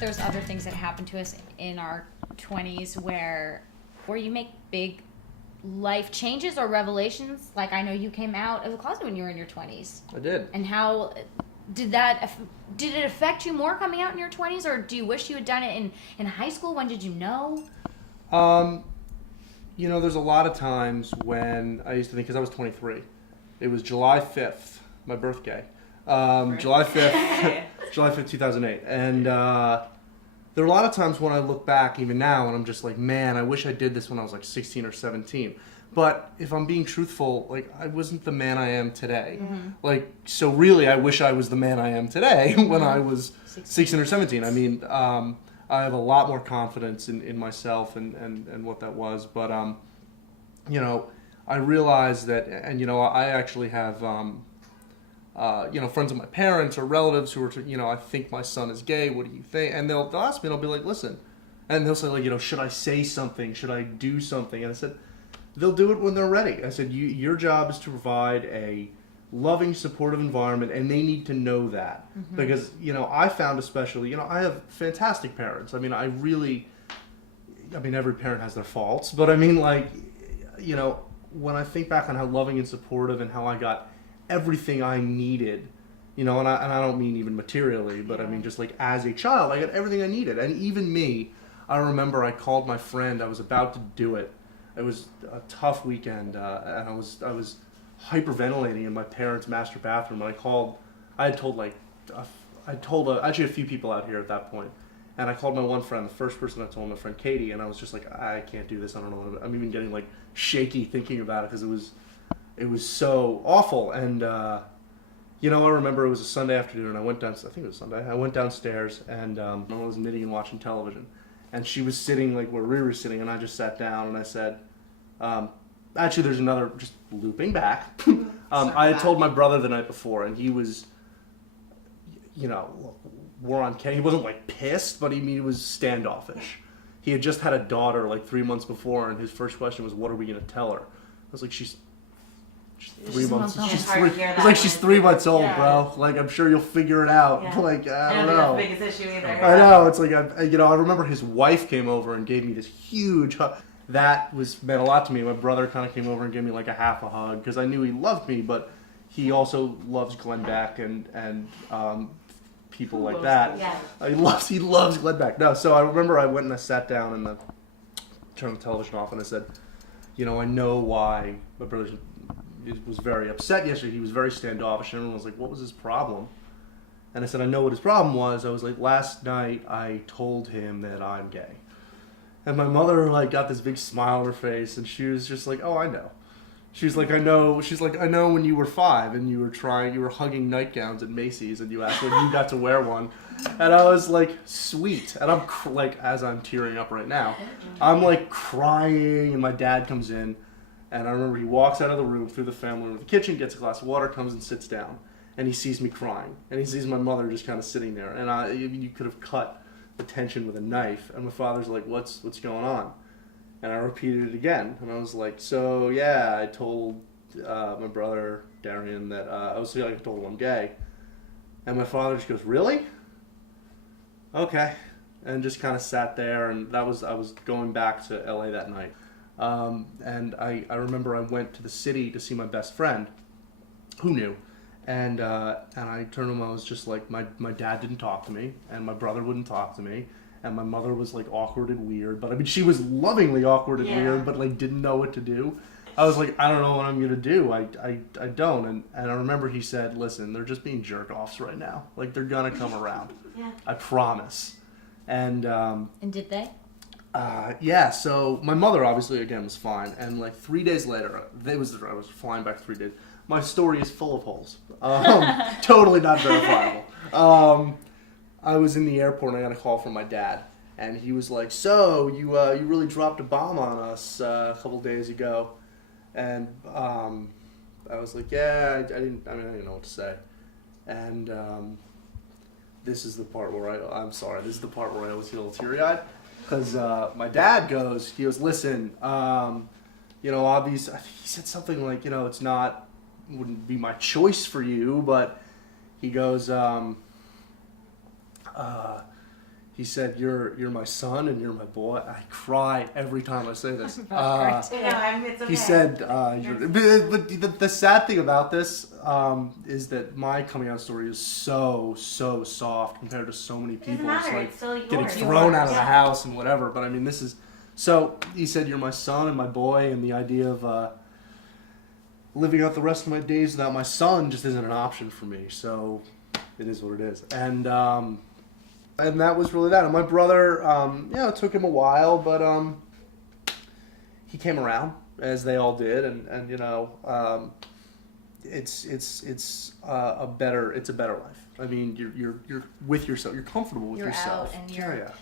there's other things that happen to us in our 20s where you make big life changes or revelations. Like, I know you came out of the closet when you were in your 20s. I did. And how did it affect you more coming out in your 20s, or do you wish you had done it in high school? When did you know? There's a lot of times when I used to think, because I was 23, it was July 5th, my birthday. July 5th, July 5th, 2008. And there are a lot of times when I look back, even now, and I'm just like, man, I wish I did this when I was like 16 or 17. But if I'm being truthful, like, I wasn't the man I am today. Mm-hmm. Like, so really, I wish I was the man I am today when I was 16 or 17. I mean, I have a lot more confidence in myself and what that was. But, I realized that, and, I actually have, friends of my parents or relatives who are, I think my son is gay. What do you think? And they'll ask me, and I'll be like, listen. And they'll say, like, should I say something? Should I do something? And I said, they'll do it when they're ready. I said, your job is to provide a loving, supportive environment, and they need to know that. Mm-hmm. Because, I found especially, I have fantastic parents. I mean, every parent has their faults, but I mean, like, when I think back on how loving and supportive and how I got everything I needed, and I don't mean even materially, but I mean just like as a child, I got everything I needed. And even me, I remember I called my friend. I was about to do it. It was a tough weekend, and I was hyperventilating in my parents' master bathroom. And I had told actually a few people out here at that point. And I called my one friend, the first person I told, my friend Katie, and I was just like, I can't do this. I don't know. I'm even getting like shaky thinking about it because it was so awful. And I remember it was a Sunday afternoon, and I went down. I think it was Sunday. I went downstairs, and I was knitting and watching television. And she was sitting like where we were sitting, and I just sat down and I said, actually, there's another, just looping back. I had told my brother the night before, and he was, war on Ken. He wasn't like pissed, but he was standoffish. He had just had a daughter like 3 months before, and his first question was, "What are we gonna tell her?" I was like, "She's 3 months. She's 3 months old, yeah. Bro. Like, I'm sure you'll figure it out." Yeah. Like, I don't know. That's the biggest issue either. I know. It's like I remember his wife came over and gave me this huge hug. That meant a lot to me. My brother kind of came over and gave me like a half a hug because I knew he loved me, but he also loves Glenn Beck and people like that. Yeah. He loves Glenn Beck. No, so I remember I went and I sat down and turned the television off and I said, I know why my brother was very upset yesterday. He was very standoffish, and everyone was like, "What was his problem?" And I said, "I know what his problem was." I was like, "Last night I told him that I'm gay." And my mother like got this big smile on her face, and she was just like, "Oh, I know." She's like, "I know." She's like, "I know when you were 5 and you were hugging nightgowns at Macy's, and you asked when you got to wear one." And I was like, "Sweet." And I'm like, as I'm tearing up right now, I'm like crying, and my dad comes in, and I remember he walks out of the room through the family room to the kitchen, gets a glass of water, comes and sits down, and he sees me crying, and he sees my mother just kind of sitting there, and you could have cut the tension with a knife, and my father's like, what's going on? And I repeated it again, and I was like, so yeah, I told my brother Darian that I told him I'm gay, and my father just goes, really? Okay, and just kind of sat there, and I was going back to LA that night, and I remember I went to the city to see my best friend, who knew. And I turned to him, I was just like, my dad didn't talk to me, and my brother wouldn't talk to me, and my mother was like awkward and weird, but I mean, she was lovingly awkward and weird, but like didn't know what to do. I was like, I don't know what I'm going to do. I don't. And I remember he said, listen, they're just being jerk-offs right now. Like, they're going to come around. Yeah. I promise. And did they? Yeah, so my mother obviously, again, was fine. And like 3 days later, I was flying back 3 days. My story is full of holes. Totally not verifiable. I was in the airport and I got a call from my dad. And he was like, so, you really dropped a bomb on us a couple days ago. And I was like, yeah, I didn't know what to say. And this is the part where this is the part where I always get a little teary-eyed. Because my dad goes, listen, obviously, he said something like, wouldn't be my choice for you, but he goes, He said, "You're my son and you're my boy." I cry every time I say this. It's okay. He said, but the sad thing about this is that my coming out story is so soft compared to so many Doesn't people. matter. It's like It's still yours. getting thrown out of the Yeah. house and whatever. But I mean, this is so. He said, "You're my son and my boy," and the idea of living out the rest of my days without my son just isn't an option for me. So it is what it is, and that was really that. And my brother, it took him a while, but he came around, as they all did, and it's a better life. I mean, you're with yourself. You're comfortable with You're yourself. out and you're yeah.